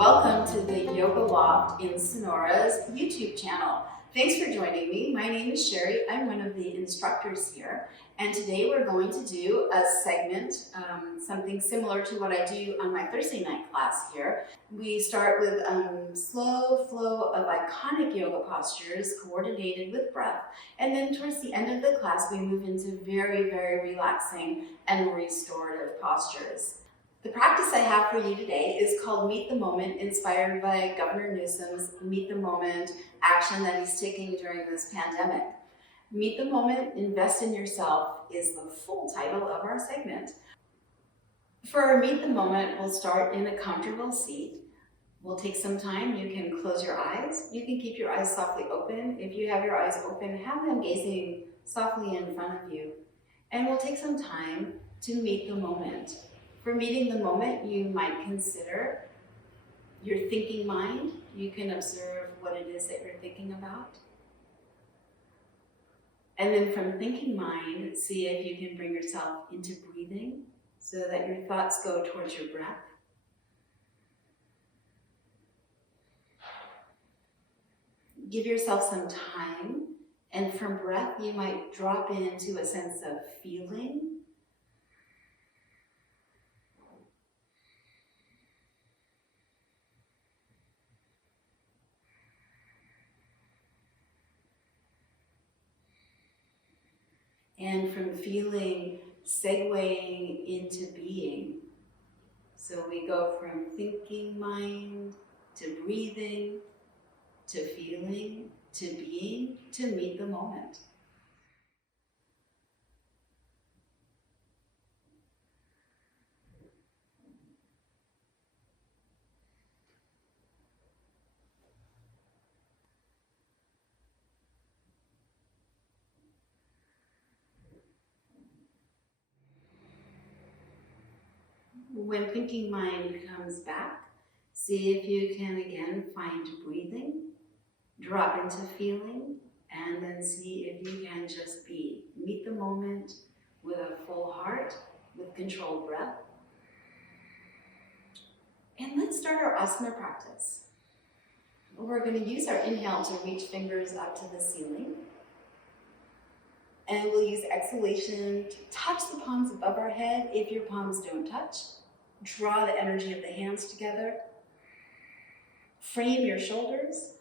welcome to the Yoga Loft in Sonora's YouTube channel. Thanks for joining me. My name is Cherie. I'm one of the instructors here, and today we're going to do a segment, something similar to what I do on my Thursday night class here. We start with slow flow of iconic yoga postures coordinated with breath, and then towards the end of the class we move into very, very relaxing and restorative postures. The practice I have for you today is called Meet the Moment, inspired by Governor Newsom's Meet the Moment action that he's taking during this pandemic. Meet the Moment, Invest in Yourself is the full title of our segment. For our Meet the Moment, we'll start in a comfortable seat. We'll take some time. You can close your eyes. You can keep your eyes softly open. If you have your eyes open, have them gazing softly in front of you. And we'll take some time to meet the moment. For meeting the moment, you might consider your thinking mind. You can observe what it is that you're thinking about. And then from thinking mind, see if you can bring yourself into breathing so that your thoughts go towards your breath. Give yourself some time, and from breath, you might drop into a sense of feeling. And from feeling, segueing into being. So we go from thinking mind to breathing, to feeling, to being, to meet the moment. When thinking mind comes back, see if you can again find breathing, drop into feeling, and then see if you can just be. Meet the moment with a full heart, with controlled breath. And let's start our asana practice. We're going to use our inhale to reach fingers up to the ceiling. And we'll use exhalation to touch the palms above our head. If your palms don't touch, draw the energy of the hands together. Frame your shoulders.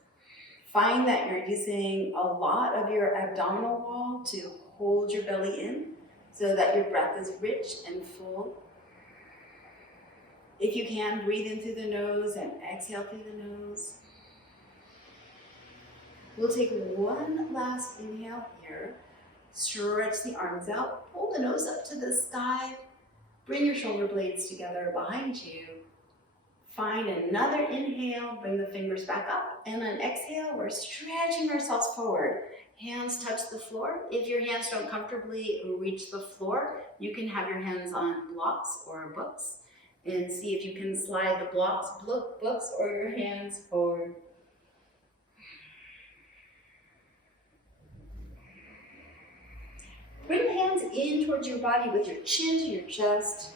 Find that you're using a lot of your abdominal wall to hold your belly in so that your breath is rich and full. If you can, breathe in through the nose and exhale through the nose. We'll take one last inhale here. Stretch the arms out, pull the nose up to the sky. Bring your shoulder blades together behind you. Find another inhale, bring the fingers back up, and on exhale, we're stretching ourselves forward. Hands touch the floor. If your hands don't comfortably reach the floor, you can have your hands on blocks or books, and see if you can slide the books or your hands forward. Bring the hands in towards your body with your chin to your chest.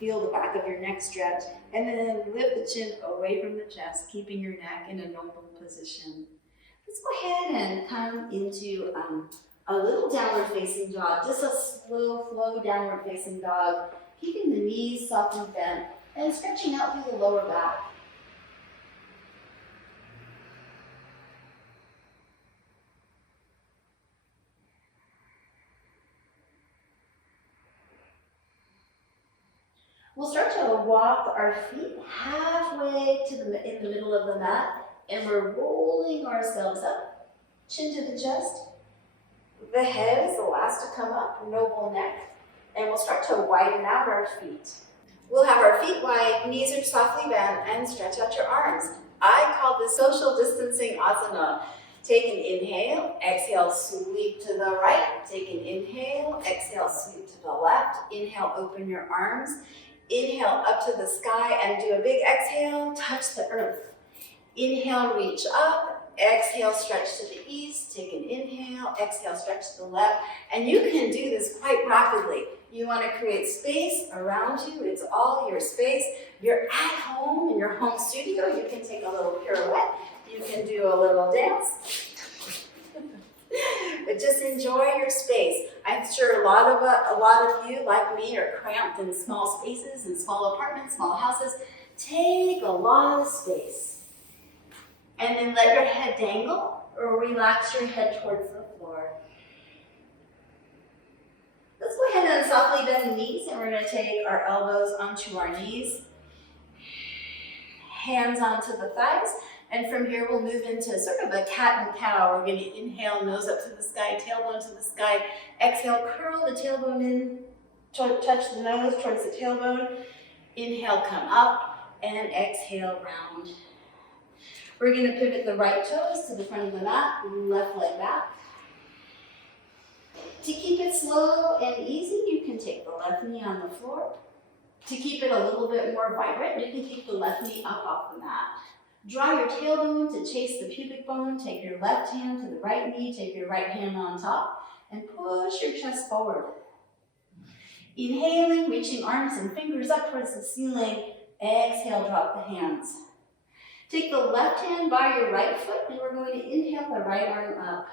Feel the back of your neck stretch, and then lift the chin away from the chest, keeping your neck in a noble position. Let's go ahead and come into a little downward facing dog, just a slow flow downward facing dog, keeping the knees soft and bent, and stretching out through the lower back. We'll start to walk our feet halfway in the middle of the mat, and we're rolling ourselves up, chin to the chest. The head is the last to come up, noble neck, and we'll start to widen out our feet. We'll have our feet wide, knees are softly bent, and stretch out your arms. I call this social distancing asana. Take an inhale, exhale, sweep to the right. Take an inhale, exhale, sweep to the left. Inhale, open your arms. Inhale up to the sky and do a big exhale, touch the earth. Inhale, reach up. Exhale, stretch to the east, take an inhale, exhale, stretch to the left, and you can do this quite rapidly. You want to create space around you, it's all your space. You're at home in your home studio, you can take a little pirouette, you can do a little dance, but just enjoy your space. I'm sure a lot of you, like me, are cramped in small spaces, in small apartments, small houses. Take a lot of space. And then let your head dangle or relax your head towards the floor. Let's go ahead and softly bend the knees, and we're going to take our elbows onto our knees, hands onto the thighs, and from here we'll move into sort of a cat and cow. We're going to inhale, nose up to the sky, tailbone to the sky. Exhale, curl the tailbone in, touch the nose towards the tailbone. Inhale, come up, and exhale, round. We're going to pivot the right toes to the front of the mat, left leg back. To keep it slow and easy, you can take the left knee on the floor. To keep it a little bit more vibrant, you can keep the left knee up off the mat. Draw your tailbone to chase the pubic bone. Take your left hand to the right knee, take your right hand on top, and push your chest forward. Inhaling, reaching arms and fingers up towards the ceiling. Exhale, drop the hands. Take the left hand by your right foot, and we're going to inhale the right arm up.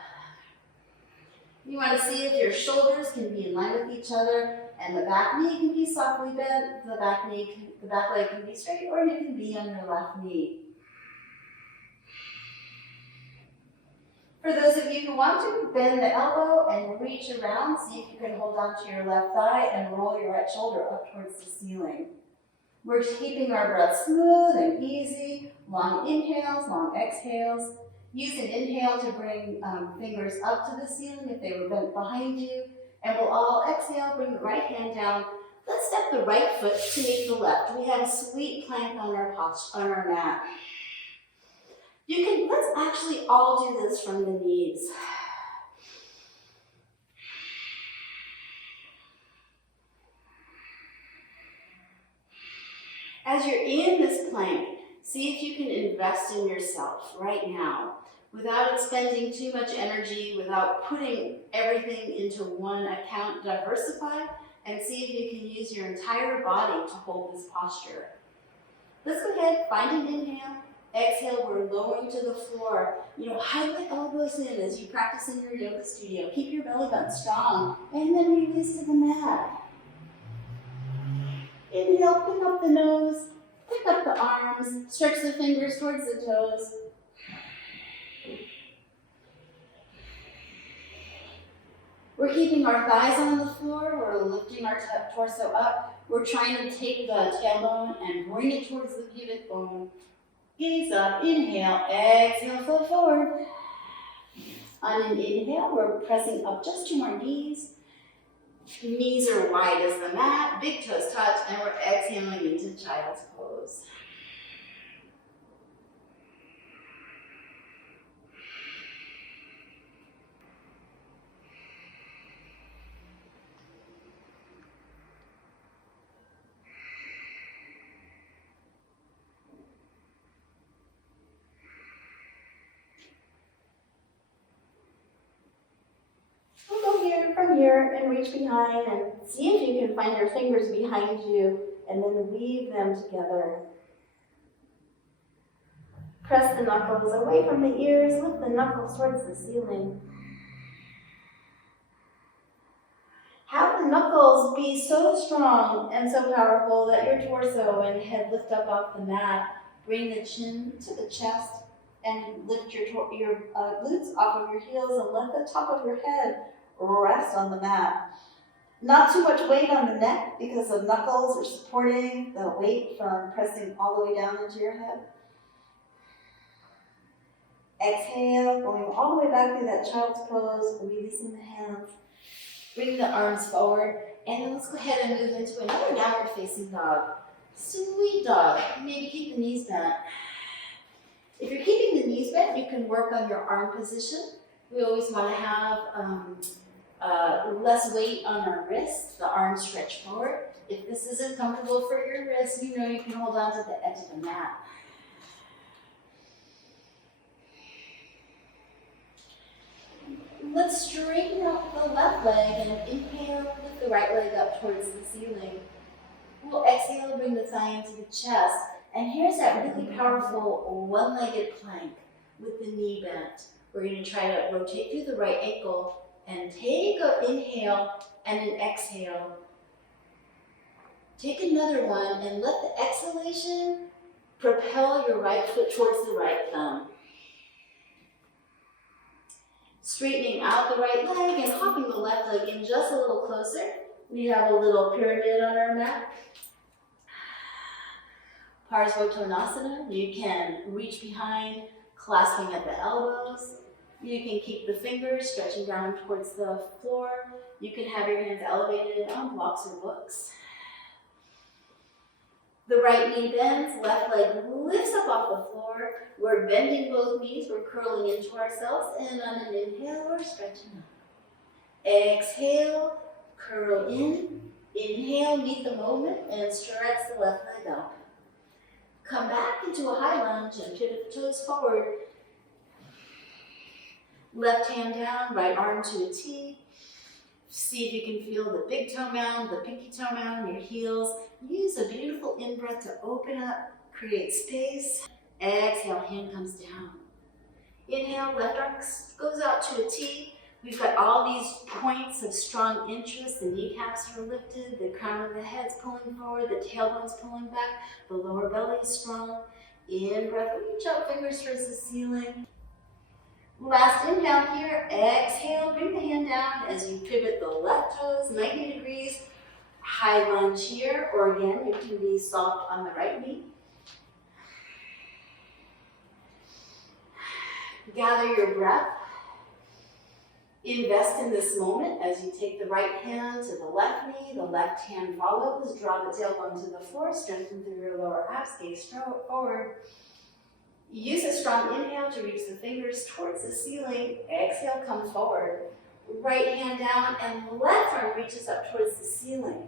You want to see if your shoulders can be in line with each other, and the back knee can be softly bent, the back leg can be straight, or you can be on your left knee. For those of you who want to, bend the elbow and reach around. See if you can hold on to your left thigh and roll your right shoulder up towards the ceiling. We're keeping our breath smooth and easy. Long inhales, long exhales. Use an inhale to bring fingers up to the ceiling if they were bent behind you. And we'll all exhale, bring the right hand down. Let's step the right foot to meet the left. We have a sweet plank on our mat. Let's actually all do this from the knees. As you're in this plank, see if you can invest in yourself right now without expending too much energy, without putting everything into one account. Diversify and see if you can use your entire body to hold this posture. Let's go ahead, find an inhale. Exhale, we're lowering to the floor. Hug the elbows in as you practice in your yoga studio. Keep your belly button strong, and then release to the mat. Inhale, pick up the nose, pick up the arms, stretch the fingers towards the toes. We're keeping our thighs on the floor, we're lifting our torso up. We're trying to take the tailbone and bring it towards the pubic bone. Gaze up, inhale, exhale, flow forward. On an inhale, we're pressing up just to our knees. Knees are wide as the mat, big toes touch, and we're exhaling into child's pose. From here and reach behind and see if you can find your fingers behind you and then weave them together. Press the knuckles away from the ears, lift the knuckles towards the ceiling. Have the knuckles be so strong and so powerful that your torso and head lift up off the mat. Bring the chin to the chest and lift your glutes off of your heels and let the top of your head rest on the mat. Not too much weight on the neck because the knuckles are supporting the weight from pressing all the way down into your head. Exhale, going all the way back through that child's pose, releasing the hands. Bring the arms forward, and then let's go ahead and move into another downward facing dog. Sweet dog. Maybe keep the knees bent. If you're keeping the knees bent, you can work on your arm position. We always want to have less weight on our wrists, the arms stretch forward. If this isn't comfortable for your wrist, you can hold on to the edge of the mat. Let's straighten out the left leg and inhale, lift the right leg up towards the ceiling. We'll exhale, bring the thigh into the chest. And here's that really powerful one-legged plank with the knee bent. We're going to try to rotate through the right ankle and take an inhale and an exhale. Take another one and let the exhalation propel your right foot towards the right thumb. Straightening out the right leg and hopping the left leg in just a little closer. We have a little pyramid on our mat. Parsvottanasana. You can reach behind, clasping at the elbows. You can keep the fingers stretching down towards the floor. You can have your hands elevated on blocks or books. The right knee bends, left leg lifts up off the floor. We're bending both knees, we're curling into ourselves, and on an inhale, we're stretching up. Exhale, curl in. Inhale, meet the moment, and stretch the left leg up. Come back into a high lunge and pivot the toes forward. Left hand down, right arm to a T. See if you can feel the big toe mound, the pinky toe mound, your heels. Use a beautiful in-breath to open up, create space. Exhale, hand comes down. Inhale, left arm goes out to a T. We've got all these points of strong interest. The kneecaps are lifted, the crown of the head's pulling forward, the tailbone's pulling back, the lower belly is strong. In-breath, reach out, fingers towards the ceiling. Last inhale here, exhale, bring the hand down as you pivot the left toes 90 degrees. High lunge here, or again, you can be soft on the right knee. Gather your breath. Invest in this moment as you take the right hand to the left knee, the left hand follows, draw the tailbone to the floor, strengthen through your lower abs, gaze forward. Use a strong inhale to reach the fingers towards the ceiling. Exhale, come forward. Right hand down and left arm reaches up towards the ceiling.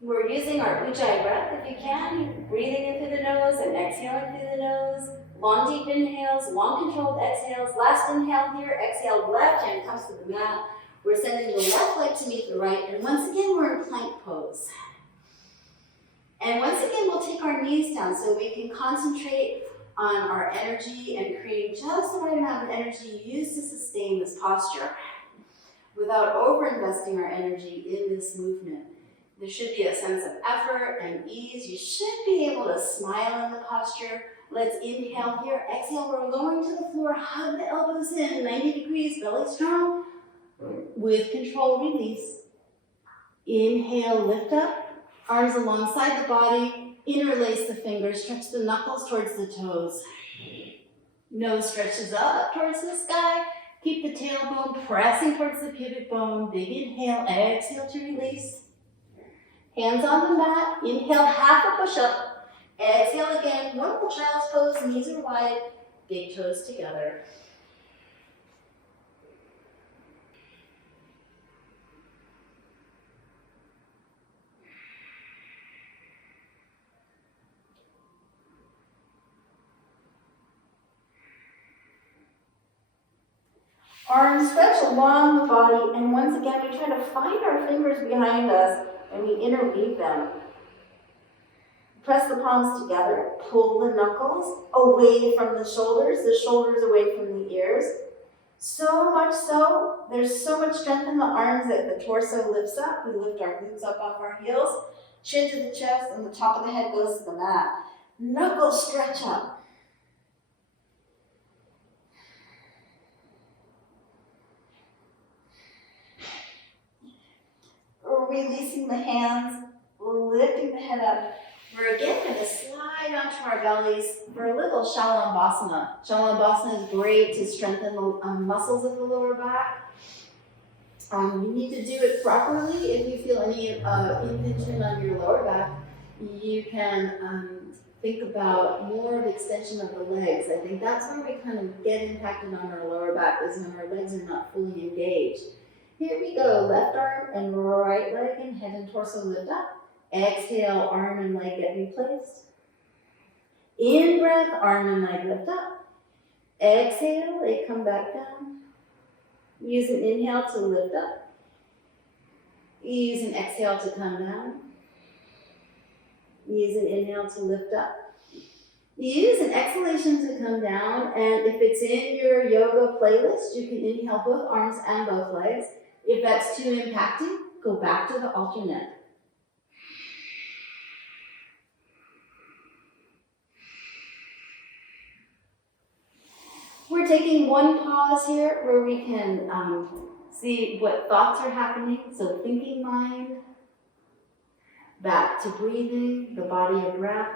We're using our ujjayi breath if you can, breathing in through the nose and exhaling through the nose. Long deep inhales, long controlled exhales. Last inhale here, exhale, left hand comes to the mat. We're sending the left leg to meet the right, and once again we're in plank pose. And once again we'll take our knees down so we can concentrate on our energy and creating just the right amount of energy used to sustain this posture without over-investing our energy in this movement. There should be a sense of effort and ease. You should be able to smile in the posture. Let's inhale here, exhale, we're lowering to the floor, hug the elbows in, 90 degrees, belly strong. With control, release. Inhale, lift up, arms alongside the body, interlace the fingers, stretch the knuckles towards the toes. Nose stretches up towards the sky. Keep the tailbone pressing towards the pivot bone. Big inhale, exhale to release. Hands on the mat, inhale, half a push-up. Exhale again, wonderful child's pose, knees are wide, big toes together. Arms stretch along the body, and once again, we try to find our fingers behind us, and we interweave them. Press the palms together, pull the knuckles away from the shoulders away from the ears. So much so, there's so much strength in the arms that the torso lifts up. We lift our glutes up off our heels, chin to the chest, and the top of the head goes to the mat. Knuckles stretch up. Releasing the hands, lifting the head up. We're again going to slide onto our bellies for a little Shalambhasana. Shalambhasana is great to strengthen the muscles of the lower back. You need to do it properly. If you feel any impingement on your lower back, you can think about more of extension of the legs. I think that's where we kind of get impacted on our lower back, is when our legs are not fully engaged. Here we go, left arm and right leg and head and torso lift up. Exhale, arm and leg get replaced. In breath, arm and leg lift up. Exhale, they come back down. Use an inhale to lift up. Use an exhale to come down. Use an inhale to lift up. Use an exhalation to come down, and if it's in your yoga playlist, you can inhale both arms and both legs. If that's too impacting, go back to the alternate. We're taking one pause here where we can see what thoughts are happening. So thinking mind, back to breathing, the body of breath.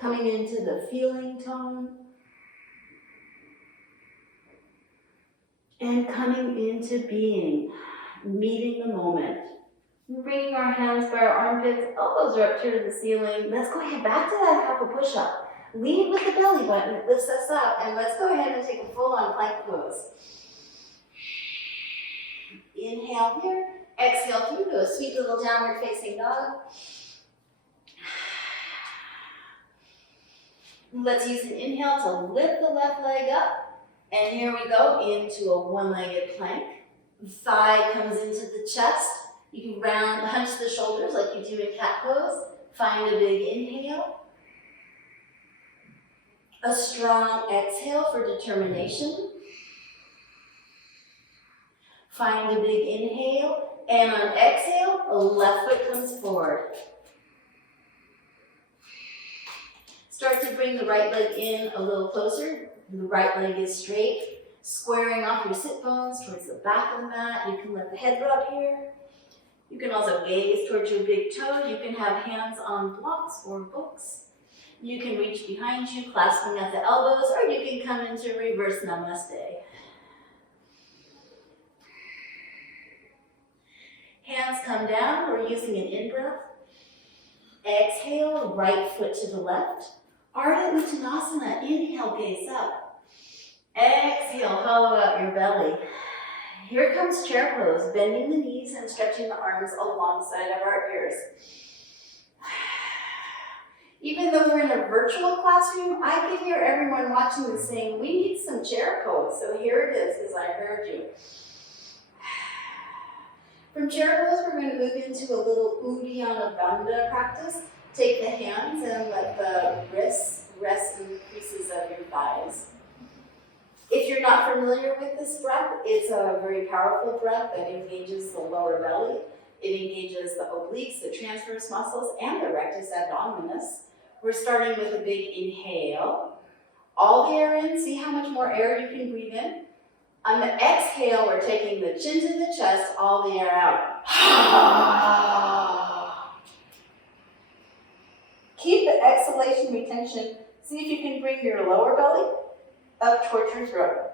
Coming into the feeling tone. And coming into being, meeting the moment. Bringing our hands by our armpits, elbows are up to the ceiling. Let's go ahead, back to that half a push-up. Lead with the belly button, it lifts us up. And let's go ahead and take a full-on plank pose. Inhale here, exhale through to a sweet little downward facing dog. Let's use an inhale to lift the left leg up. And here we go into a one-legged plank. Thigh comes into the chest. You can hunch the shoulders like you do in cat pose. Find a big inhale. A strong exhale for determination. Find a big inhale. And on exhale, the left foot comes forward. Start to bring the right leg in a little closer. The right leg is straight. Squaring off your sit bones towards the back of the mat. You can let the head drop here. You can also gaze towards your big toe. You can have hands on blocks or books. You can reach behind you, clasping at the elbows, or you can come into reverse namaste. Hands come down. We're using an in-breath. Exhale, right foot to the left. Ardha Uttanasana, inhale, gaze up. Exhale, hollow out your belly. Here comes chair pose, bending the knees and stretching the arms alongside of our ears. Even though we're in a virtual classroom, I can hear everyone watching this saying, we need some chair pose. So here it is, as I heard you. From chair pose, we're going to move into a little Uddiyana Bandha practice. Take the hands and let the wrists rest in the creases of your thighs. If you're not familiar with this breath, it's a very powerful breath that engages the lower belly. It engages the obliques, the transverse muscles, and the rectus abdominis. We're starting with a big inhale. All the air in, see how much more air you can breathe in. On the exhale, we're taking the chin to the chest, all the air out. Keep the exhalation retention. See if you can bring your lower belly up towards your throat.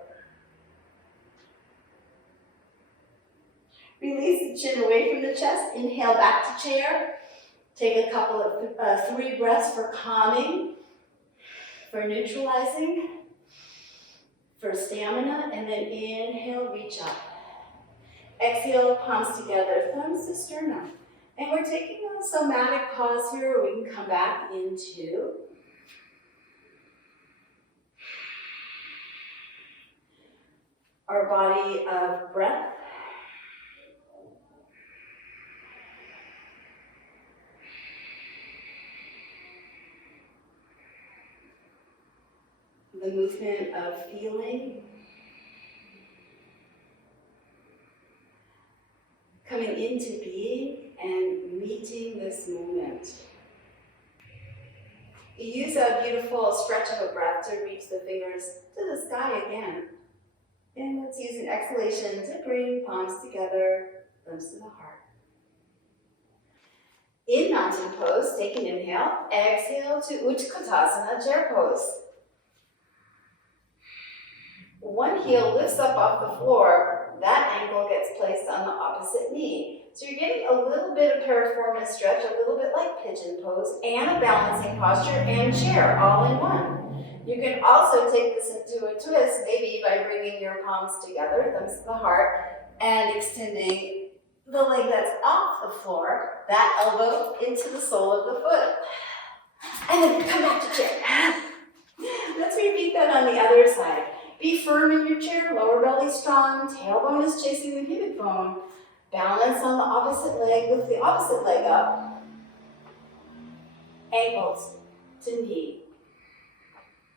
Release the chin away from the chest. Inhale back to chair. Take a couple of 3 breaths for calming, for neutralizing, for stamina, and then inhale, reach up. Exhale, palms together, thumbs to sternum. And we're taking a somatic pause here. We can come back into our body of breath. The movement of feeling. Coming into being and meeting this moment. Use a beautiful stretch of a breath to reach the fingers to the sky again. And let's use an exhalation to bring palms together, thumbs to the heart. In mountain pose, take an inhale. Exhale to Utkatasana, chair pose. One heel lifts up off the floor. That ankle gets placed on the opposite knee. So you're getting a little bit of piriformis stretch, a little bit like pigeon pose, and a balancing posture and chair all in one. You can also take this into a twist, maybe by bringing your palms together, thumbs to the heart, and extending the leg that's off the floor, that elbow into the sole of the foot. And then come back to chair. Let's repeat that on the other side. Be firm in your chair, lower belly strong, tailbone is chasing the pubic bone. Balance on the opposite leg, lift the opposite leg up. Ankles to knee.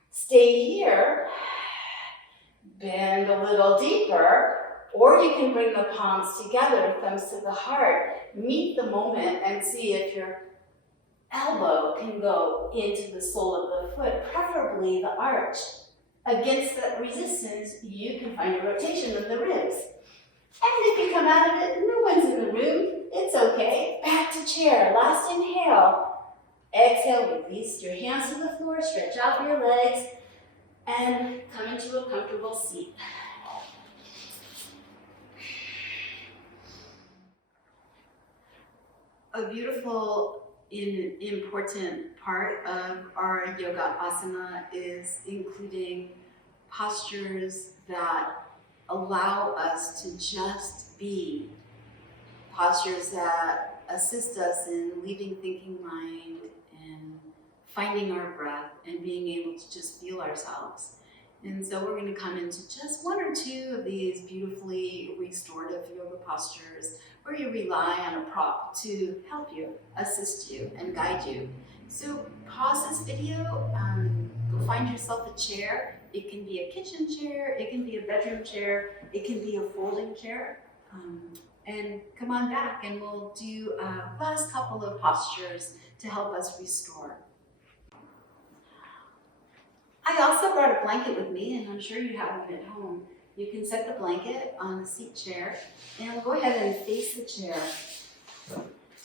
Stay here. Bend a little deeper, or you can bring the palms together, thumbs to the heart. Meet the moment and see if your elbow can go into the sole of the foot, preferably the arch. Against that resistance, you can find a rotation of the ribs. And if you come out of it, no one's in the room, it's okay. Back to chair, last inhale. Exhale, release your hands to the floor, stretch out your legs, and come into a comfortable seat. A beautiful important part of our yoga asana is including postures that allow us to just be, postures that assist us in leaving thinking mind and finding our breath and being able to just feel ourselves. And so we're going to come into just one or two of these beautifully restorative yoga postures where you rely on a prop to help you, assist you, and guide you. So pause this video, go find yourself a chair. It can be a kitchen chair, it can be a bedroom chair, it can be a folding chair. And come on back and we'll do a last couple of postures to help us restore. I also brought a blanket with me, and I'm sure you have one at home. You can set the blanket on the seat chair, and we'll go ahead and face the chair.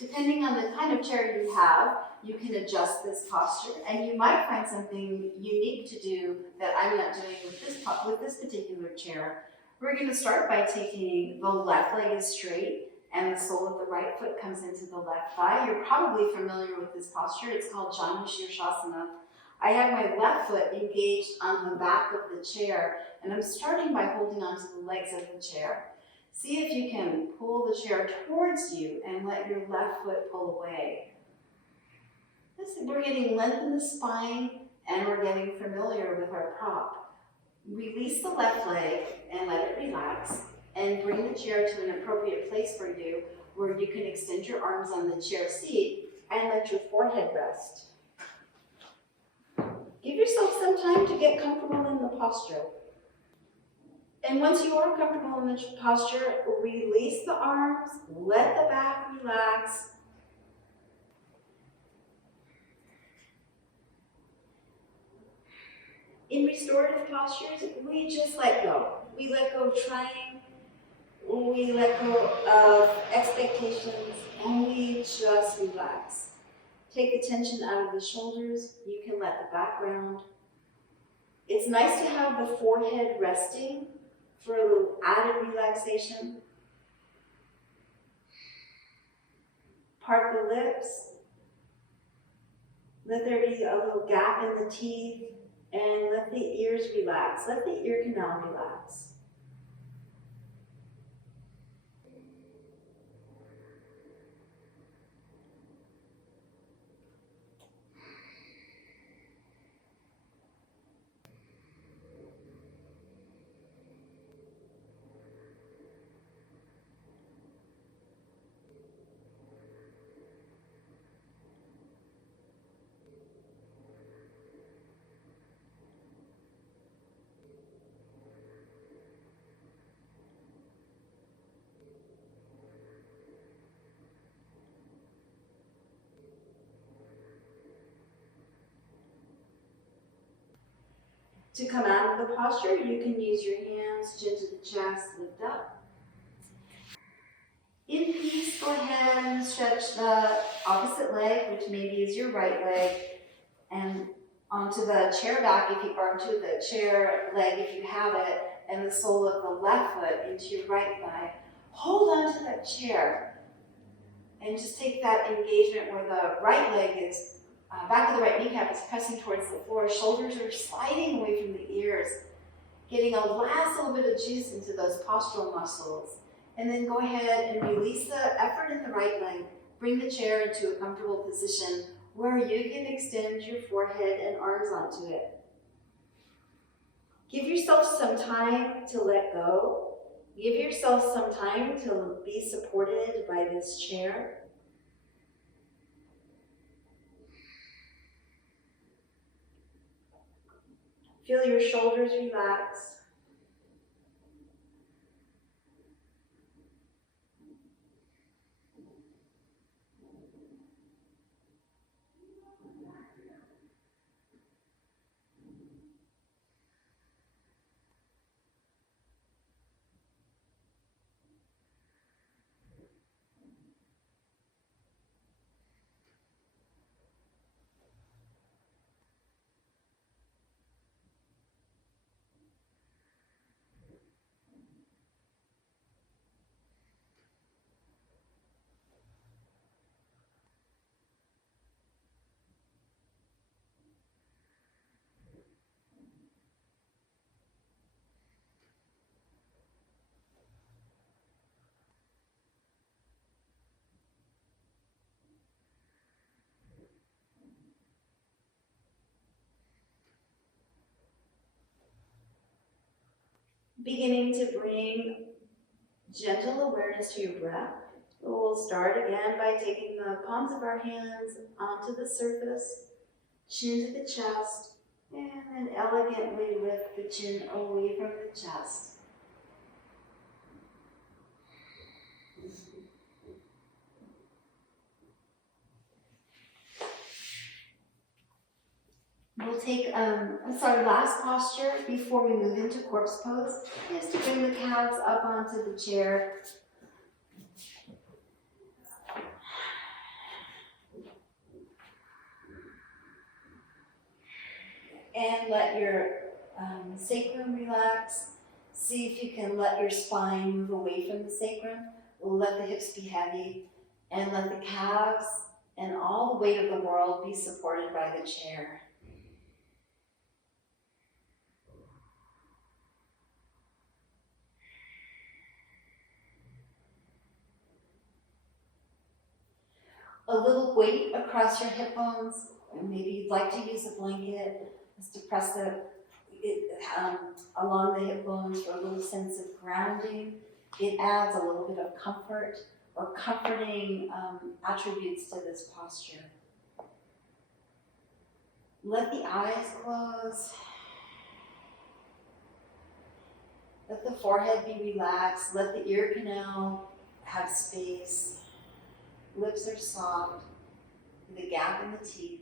Depending on the kind of chair you have, you can adjust this posture, and you might find something unique to do that I'm not doing with this particular chair. We're going to start by taking the left leg is straight, and the sole of the right foot comes into the left thigh. You're probably familiar with this posture. It's called Janu Shirshasana. I have my left foot engaged on the back of the chair, and I'm starting by holding onto the legs of the chair. See if you can pull the chair towards you and let your left foot pull away. We're getting length in the spine, and we're getting familiar with our prop. Release the left leg and let it relax, and bring the chair to an appropriate place for you where you can extend your arms on the chair seat and let your forehead rest. Give yourself some time to get comfortable in the posture. And once you are comfortable in the posture, release the arms, let the back relax. In restorative postures, we just let go. We let go of trying, we let go of expectations, and we just relax. Take the tension out of the shoulders. You can let the back round. It's nice to have the forehead resting for a little added relaxation. Part the lips. Let there be a little gap in the teeth, and let the ears relax. Let the ear canal relax. To come out of the posture, you can use your hands, chin to the chest, lift up. In peace, go ahead and stretch the opposite leg, which maybe is your right leg, and onto the chair back, or onto the chair leg if you have it, and the sole of the left foot into your right thigh. Hold on to that chair. And just take that engagement where the right leg is, back of the right kneecap is pressing towards the floor, shoulders are sliding away from the ears, getting a last little bit of juice into those postural muscles. And then go ahead and release the effort in the right leg. Bring the chair into a comfortable position where you can extend your forehead and arms onto it. Give yourself some time to let go. Give yourself some time to be supported by this chair. Feel your shoulders relax. Beginning to bring gentle awareness to your breath. We'll start again by taking the palms of our hands onto the surface, chin to the chest, and then elegantly lift the chin away from the chest. We'll take our last posture before we move into corpse pose is to bring the calves up onto the chair. And let your sacrum relax. See if you can let your spine move away from the sacrum. Let the hips be heavy and let the calves and all the weight of the world be supported by the chair. A little weight across your hip bones, and maybe you'd like to use a blanket just to press along the hip bones for a little sense of grounding. It adds a little bit of comfort or comforting attributes to this posture. Let the eyes close. Let the forehead be relaxed. Let the ear canal have space. Lips are soft. The gap in the teeth.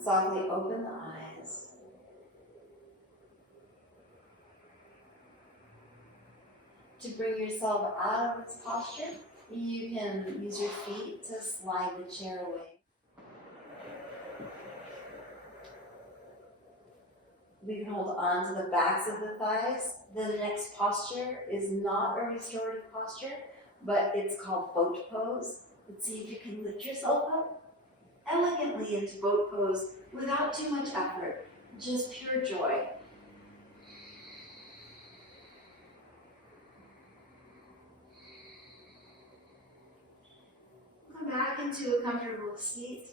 Softly open the eyes. bring yourself out of this posture, you can use your feet to slide the chair away. We can hold on to the backs of the thighs. The next posture is not a restorative posture, but it's called boat pose. Let's see if you can lift yourself up elegantly into boat pose without too much effort, just pure joy. Come back into a comfortable seat.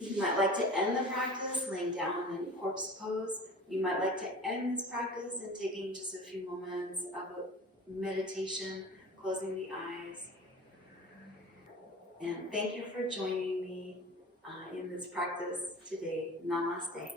You might like to end the practice laying down in corpse pose. You might like to end this practice and taking just a few moments of a meditation, closing the eyes. And thank you for joining me in this practice today. Namaste.